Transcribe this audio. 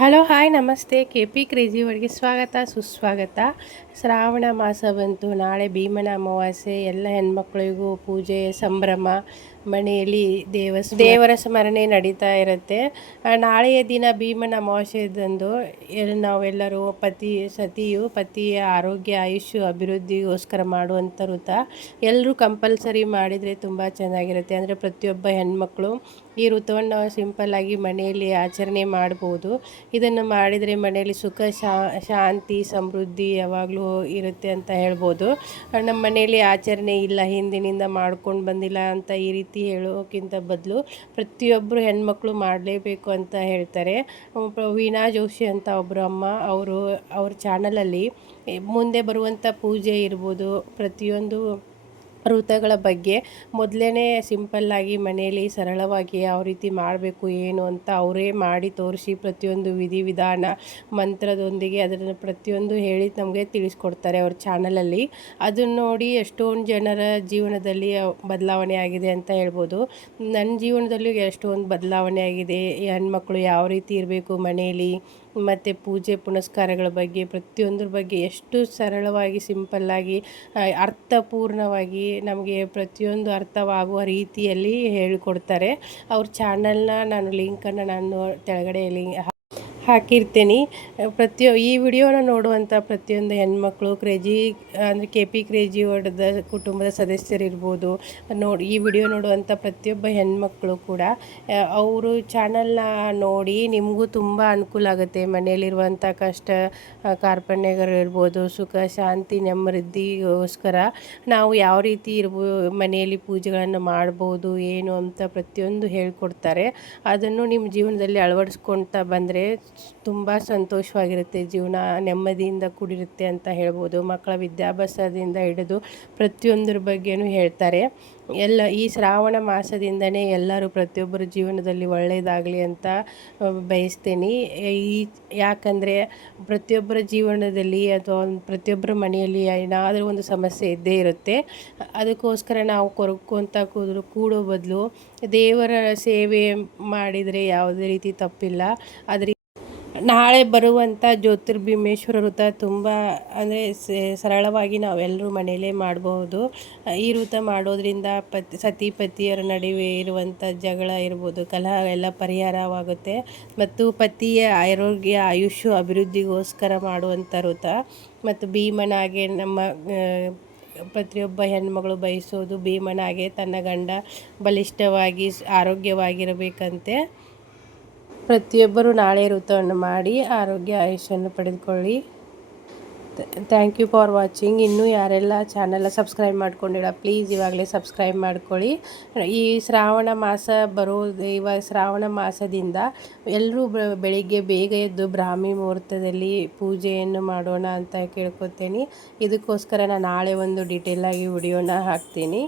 Hello hi ನಮಸ್ತೆ KP crazy ವರ್ಲ್ಡ್ಗೆ ಸ್ವಾಗತ ಸುಸ್ವಾಗತ. ಶ್ರಾವಣ ಮಾಸ ಬಂತು, ನಾಳೆ ಭೀಮನ ಅಮಾವಾಸ್ಯೆ. ಎಲ್ಲ ಹೆಣ್ಮಕ್ಳಿಗೂ ಪೂಜೆ ಸಂಭ್ರಮ, ಮನೆಯಲ್ಲಿ ದೇವರ ಸ್ಮರಣೆ ನಡೀತಾ ಇರುತ್ತೆ. ನಾಳೆಯ ದಿನ ಭೀಮನ ಅಮಾವಾಸ್ಯೆದಂದು ನಾವೆಲ್ಲರೂ ಪತಿಯ ಆರೋಗ್ಯ ಆಯುಷ್ಯ ಅಭಿವೃದ್ಧಿಗೋಸ್ಕರ ಮಾಡುವಂಥ ವೃತ ಎಲ್ಲರೂ ಕಂಪಲ್ಸರಿ ಮಾಡಿದರೆ ತುಂಬ ಚೆನ್ನಾಗಿರುತ್ತೆ. ಅಂದರೆ ಪ್ರತಿಯೊಬ್ಬ ಹೆಣ್ಮಕ್ಳು ಈ ವೃತವನ್ನು ಸಿಂಪಲ್ಲಾಗಿ ಮನೆಯಲ್ಲಿ ಆಚರಣೆ ಮಾಡ್ಬೋದು. ಇದನ್ನು ಮಾಡಿದರೆ ಮನೆಯಲ್ಲಿ ಸುಖ ಶಾಂತಿ ಸಮೃದ್ಧಿ ಯಾವಾಗಲೂ ಇರುತ್ತೆ ಅಂತ ಹೇಳ್ಬೋದು. ನಮ್ಮ ಮನೆಯಲ್ಲಿ ಆಚರಣೆ ಇಲ್ಲ, ಹಿಂದಿನಿಂದ ಮಾಡ್ಕೊಂಡು ಬಂದಿಲ್ಲ ಅಂತ ಈ ರೀತಿ ಹೇಳೋಕ್ಕಿಂತ ಬದಲು ಪ್ರತಿಯೊಬ್ಬರು ಹೆಣ್ಮಕ್ಳು ಮಾಡಲೇಬೇಕು ಅಂತ ಹೇಳ್ತಾರೆ. ವೀಣಾ ಜೋಶಿ ಅಂತ ಒಬ್ಬರು ಅಮ್ಮ, ಅವ್ರ ಚಾನಲಲ್ಲಿ ಮುಂದೆ ಬರುವಂಥ ಪೂಜೆ ಇರ್ಬೋದು, ಪ್ರತಿಯೊಂದು ವೃತಗಳ ಬಗ್ಗೆ ಮೊದಲೇ ಸಿಂಪಲ್ಲಾಗಿ ಮನೆಯಲ್ಲಿ ಸರಳವಾಗಿ ಯಾವ ರೀತಿ ಮಾಡಬೇಕು ಏನು ಅಂತ ಅವರೇ ಮಾಡಿ ತೋರಿಸಿ ಪ್ರತಿಯೊಂದು ವಿಧಿವಿಧಾನ ಮಂತ್ರದೊಂದಿಗೆ ಅದನ್ನು ಪ್ರತಿಯೊಂದು ಹೇಳಿ ನಮಗೆ ತಿಳಿಸ್ಕೊಡ್ತಾರೆ ಅವ್ರ ಚಾನಲಲ್ಲಿ. ಅದನ್ನು ನೋಡಿ ಎಷ್ಟೊಂದು ಜನರ ಜೀವನದಲ್ಲಿ ಬದಲಾವಣೆ ಆಗಿದೆ ಅಂತ ಹೇಳ್ಬೋದು. ನನ್ನ ಜೀವನದಲ್ಲೂ ಎಷ್ಟೊಂದು ಬದಲಾವಣೆ ಆಗಿದೆ. ಹೆಣ್ಮಕ್ಳು ಯಾವ ರೀತಿ ಇರಬೇಕು ಮನೆಯಲ್ಲಿ, ಮತ್ತು ಪೂಜೆ ಪುನಸ್ಕಾರಗಳ ಬಗ್ಗೆ ಪ್ರತಿಯೊಂದ್ರ ಬಗ್ಗೆ ಎಷ್ಟು ಸರಳವಾಗಿ ಸಿಂಪಲ್ಲಾಗಿ ಅರ್ಥಪೂರ್ಣವಾಗಿ ನಮಗೆ ಪ್ರತಿಯೊಂದು ಅರ್ಥವಾಗುವ ರೀತಿಯಲ್ಲಿ ಹೇಳಿಕೊಡ್ತಾರೆ. ಅವ್ರ ಚಾನಲ್ನ ಲಿಂಕನ್ನು ನಾನು ಕೆಳಗಡೆ ಹಾಕಿರ್ತೀನಿ. ಈ ವಿಡಿಯೋನ ನೋಡುವಂಥ ಪ್ರತಿಯೊಂದು ಹೆಣ್ಮಕ್ಳು ಅಂದರೆ KP ಕ್ರೇಜಿ ವರ್ಲ್ಡ್ದ ಕುಟುಂಬದ ಸದಸ್ಯರಿರ್ಬೋದು, ಈ ವಿಡಿಯೋ ನೋಡುವಂಥ ಪ್ರತಿಯೊಬ್ಬ ಹೆಣ್ಮಕ್ಳು ಕೂಡ ಅವರು ಚಾನಲ್ನ ನೋಡಿ ನಿಮಗೂ ತುಂಬ ಅನುಕೂಲ ಆಗುತ್ತೆ. ಮನೆಯಲ್ಲಿರುವಂಥ ಕಷ್ಟ ಕಾರ್ಪಣ್ಯಗಳಿರ್ಬೋದು, ಸುಖ ಶಾಂತಿ ನೆಮ್ಮದಿಗೋಸ್ಕರ ನಾವು ಯಾವ ರೀತಿ ಮನೆಯಲ್ಲಿ ಪೂಜೆಗಳನ್ನು ಮಾಡ್ಬೋದು ಏನು ಅಂತ ಪ್ರತಿಯೊಂದು ಹೇಳ್ಕೊಡ್ತಾರೆ. ಅದನ್ನು ನಿಮ್ಮ ಜೀವನದಲ್ಲಿ ಅಳವಡಿಸ್ಕೊಳ್ತಾ ಬಂದರೆ ತುಂಬ ಸಂತೋಷವಾಗಿರುತ್ತೆ. ಜೀವನ ನೆಮ್ಮದಿಯಿಂದ ಕೂಡಿರುತ್ತೆ ಅಂತ ಹೇಳ್ಬೋದು. ಮಕ್ಕಳ ವಿದ್ಯಾಭ್ಯಾಸದಿಂದ ಹಿಡಿದು ಪ್ರತಿಯೊಂದರ ಬಗ್ಗೆನೂ ಹೇಳ್ತಾರೆ. ಈ ಶ್ರಾವಣ ಮಾಸದಿಂದನೇ ಎಲ್ಲರೂ ಪ್ರತಿಯೊಬ್ಬರ ಜೀವನದಲ್ಲಿ ಒಳ್ಳೆಯದಾಗಲಿ ಅಂತ ಬಯಸ್ತೀನಿ. ಯಾಕಂದರೆ ಪ್ರತಿಯೊಬ್ಬರ ಜೀವನದಲ್ಲಿ ಅಥವಾ ಪ್ರತಿಯೊಬ್ಬರ ಮನೆಯಲ್ಲಿ ಏನಾದರೂ ಒಂದು ಸಮಸ್ಯೆ ಇದ್ದೇ ಇರುತ್ತೆ. ಅದಕ್ಕೋಸ್ಕರ ನಾವು ಕೊರಗ್ಕೊಂತ ಕೂಡೋ ಬದಲು ದೇವರ ಸೇವೆ ಮಾಡಿದರೆ ಯಾವುದೇ ರೀತಿ ತಪ್ಪಿಲ್ಲ. ನಾಳೆ ಬರುವಂಥ ಜ್ಯೋತಿರ್ಭೀಮೇಶ್ವರ ವೃತ ತುಂಬ ಅಂದರೆ ಸರಳವಾಗಿ ನಾವೆಲ್ಲರೂ ಮನೆಯಲ್ಲೇ ಮಾಡಬಹುದು. ಈ ವೃತ ಮಾಡೋದ್ರಿಂದ ಸತಿಪತಿಯರ ನಡುವೆ ಇರುವಂಥ ಜಗಳ ಇರ್ಬೋದು, ಕಲಹ ಎಲ್ಲ ಪರಿಹಾರವಾಗುತ್ತೆ. ಮತ್ತು ಪತಿಯ ಆರೋಗ್ಯ ಆಯುಷ್ಯ ಅಭಿವೃದ್ಧಿಗೋಸ್ಕರ ಮಾಡುವಂಥ ವೃತ. ಮತ್ತು ಭೀಮನಾಗೆ ನಮ್ಮ ಪ್ರತಿಯೊಬ್ಬ ಹೆಣ್ಮಗಳು ಬಯಸೋದು ಭೀಮನಾಗೆ ತನ್ನ ಗಂಡ ಬಲಿಷ್ಠವಾಗಿ ಆರೋಗ್ಯವಾಗಿರಬೇಕಂತೆ. ಪ್ರತಿಯೊಬ್ಬರು ನಾಳೆ ವೃತವನ್ನು ಮಾಡಿ ಆರೋಗ್ಯ ಆಯುಷ್ಯನ್ನು ಪಡೆದುಕೊಳ್ಳಿ. Thank you for watching. ಇನ್ನೂ ಯಾರೆಲ್ಲ ಚಾನಲ್ ಸಬ್ಸ್ಕ್ರೈಬ್ ಮಾಡ್ಕೊಂಡಿಲ್ಲ ಪ್ಲೀಸ್ ಇವಾಗಲೇ ಸಬ್ಸ್ಕ್ರೈಬ್ ಮಾಡ್ಕೊಳ್ಳಿ. ಈ ಶ್ರಾವಣ ಮಾಸ ಇವಾಗ ಶ್ರಾವಣ ಮಾಸದಿಂದ ಎಲ್ಲರೂ ಬೆಳಿಗ್ಗೆ ಬೇಗ ಎದ್ದು ಬ್ರಾಹ್ಮಿ ಮುಹೂರ್ತದಲ್ಲಿ ಪೂಜೆಯನ್ನು ಮಾಡೋಣ ಅಂತ ಕೇಳ್ಕೊತೀನಿ. ಇದಕ್ಕೋಸ್ಕರ ನಾನು ನಾಳೆ ಒಂದು ಡೀಟೇಲಾಗಿ ವಿಡಿಯೋನ ಹಾಕ್ತೀನಿ.